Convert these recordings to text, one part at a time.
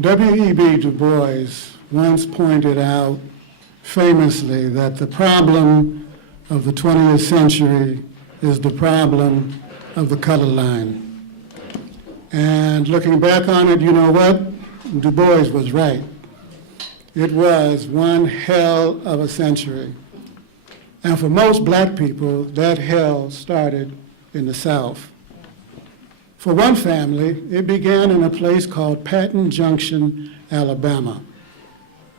W.E.B. Du Bois once pointed out famously that the problem of the 20th century is the problem of the color line. And looking back on it, you know what? Du Bois was right. It was one hell of a century. And for most black people, that hell started in the South. For one family, it began in a place called Patton Junction, Alabama.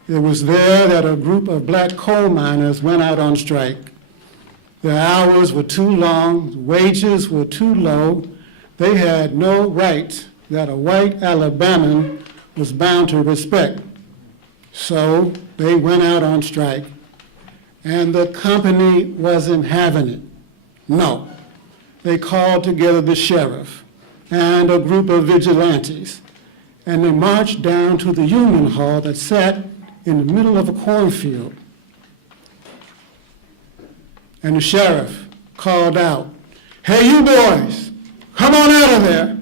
It was there that a group of black coal miners went out on strike. Their hours were too long, wages were too low. They had no rights that a white Alabaman was bound to respect. So they went out on strike, and the company wasn't having it. No, they called together the sheriff and a group of vigilantes, and they marched down to the Union Hall that sat in the middle of a cornfield. And the sheriff called out, "Hey, you boys, come on out of there."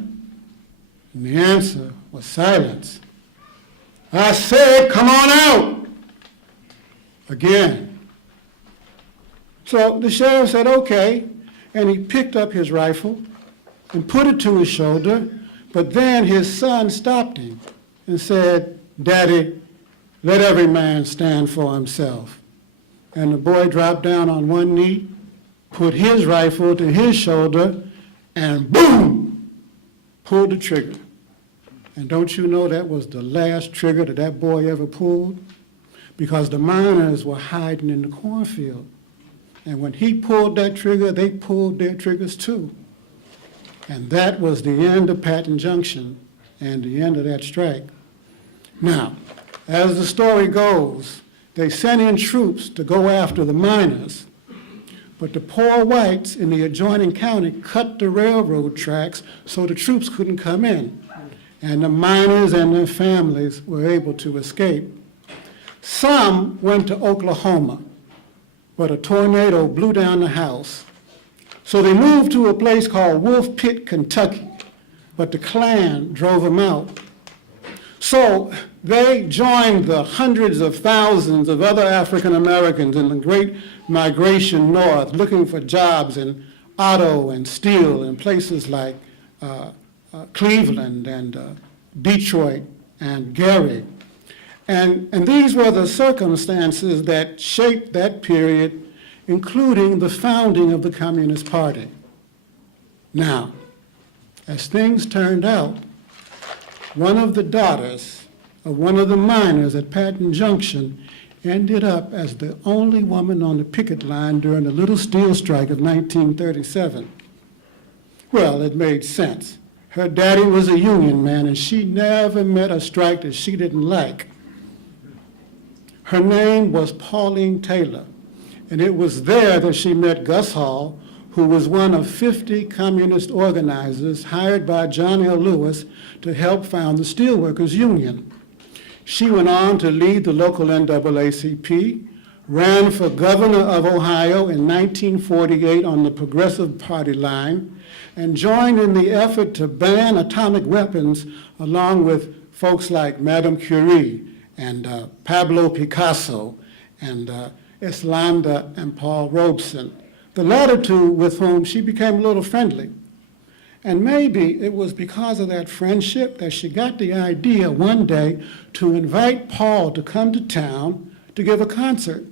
And the answer was silence. "I said, come on out." Again. So the sheriff said, "Okay," and he picked up his rifle and put it to his shoulder, but then his son stopped him and said, "Daddy, let every man stand for himself." And the boy dropped down on one knee, put his rifle to his shoulder, and boom, pulled the trigger. And don't you know that was the last trigger that boy ever pulled? Because the miners were hiding in the cornfield. And when he pulled that trigger, they pulled their triggers too. And that was the end of Patton Junction and the end of that strike. Now, as the story goes, they sent in troops to go after the miners, but the poor whites in the adjoining county cut the railroad tracks so the troops couldn't come in, and the miners and their families were able to escape. Some went to Oklahoma, but a tornado blew down the house. So they moved to a place called Wolf Pit, Kentucky, but the Klan drove them out. So they joined the hundreds of thousands of other African Americans in the great migration north, looking for jobs in auto and steel in places like Cleveland and Detroit and Gary. And these were the circumstances that shaped that period, including the founding of the Communist Party. Now, as things turned out, one of the daughters of one of the miners at Patton Junction ended up as the only woman on the picket line during the Little Steel Strike of 1937. Well, it made sense. Her daddy was a union man, and she never met a strike that she didn't like. Her name was Pauline Taylor, and it was there that she met Gus Hall, who was one of 50 communist organizers hired by John L. Lewis to help found the Steelworkers Union. She went on to lead the local NAACP, ran for governor of Ohio in 1948 on the Progressive Party line, and joined in the effort to ban atomic weapons along with folks like Madame Curie and Pablo Picasso and Islanda and Paul Robeson, the latter two with whom she became a little friendly. And maybe it was because of that friendship that she got the idea one day to invite Paul to come to town to give a concert.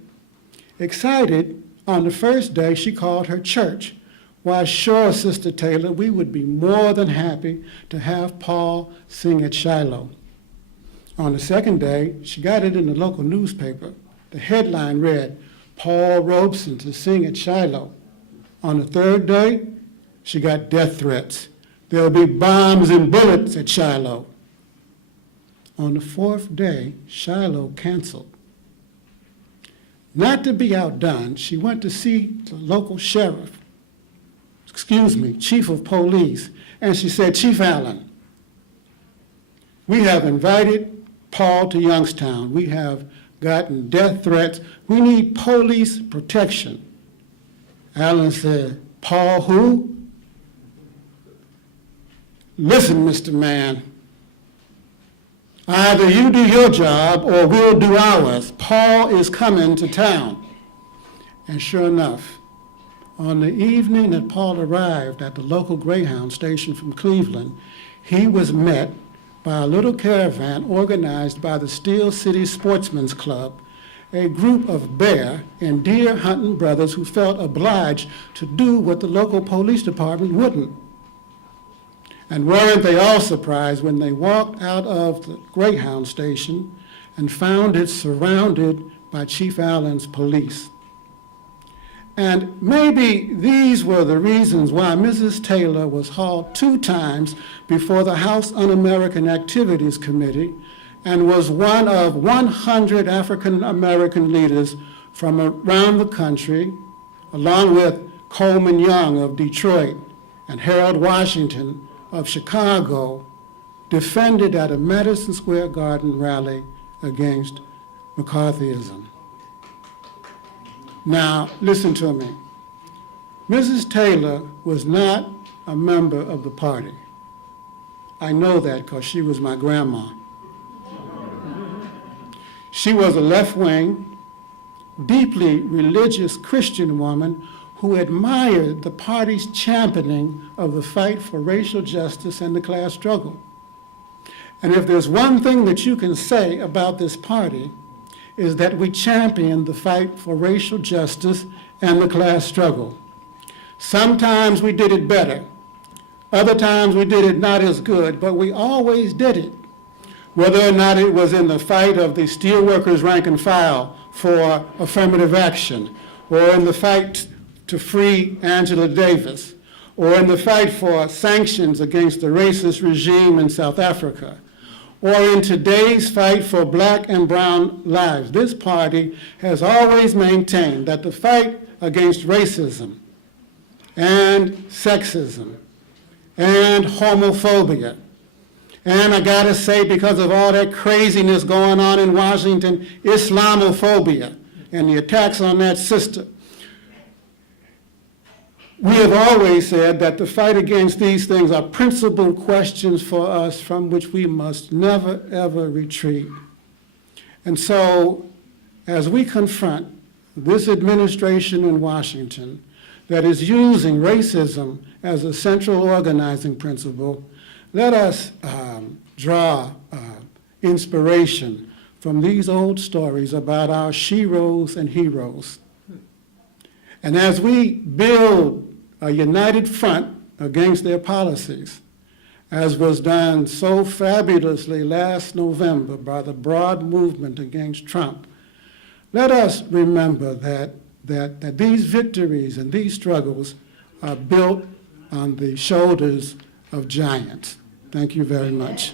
Excited, on the first day she called her church. Why, sure, Sister Taylor, we would be more than happy to have Paul sing at Shiloh. On the second day, she got it in the local newspaper. The headline read, "Paul Robeson to sing at Shiloh." On the third day, she got death threats. "There'll be bombs and bullets at Shiloh." On the fourth day, Shiloh canceled. Not to be outdone, she went to see the local chief of police, and she said, "Chief Allen, we have invited Paul to Youngstown. We have gotten death threats. We need police protection." Allen said, "Paul who?" "Listen, Mr. Man, Either you do your job or we'll do ours. Paul is coming to town. And sure enough, on the evening that Paul arrived at the local Greyhound station from Cleveland, he was met by a little caravan organized by the Steel City Sportsman's Club, a group of bear and deer hunting brothers who felt obliged to do what the local police department wouldn't. And weren't they all surprised when they walked out of the Greyhound station and found it surrounded by Chief Allen's police. And maybe these were the reasons why Mrs. Taylor was hauled 2 times before the House Un-American Activities Committee and was one of 100 African American leaders from around the country, along with Coleman Young of Detroit and Harold Washington of Chicago, defended at a Madison Square Garden rally against McCarthyism. Now, listen to me. Mrs. Taylor was not a member of the party. I know that because she was my grandma. She was a left-wing, deeply religious Christian woman who admired the party's championing of the fight for racial justice and the class struggle. And if there's one thing that you can say about this party, is that we championed the fight for racial justice and the class struggle. Sometimes we did it better. Other times we did it not as good, but we always did it. Whether or not it was in the fight of the steelworkers rank and file for affirmative action, or in the fight to free Angela Davis, or in the fight for sanctions against the racist regime in South Africa, or in today's fight for black and brown lives. This party has always maintained that the fight against racism and sexism and homophobia, and I gotta say, because of all that craziness going on in Washington, Islamophobia and the attacks on that sister, we have always said that the fight against these things are principal questions for us from which we must never, ever retreat. And so, as we confront this administration in Washington that is using racism as a central organizing principle, let us draw inspiration from these old stories about our sheroes and heroes. And as we build a united front against their policies, as was done so fabulously last November by the broad movement against Trump, let us remember that these victories and these struggles are built on the shoulders of giants. Thank you very much.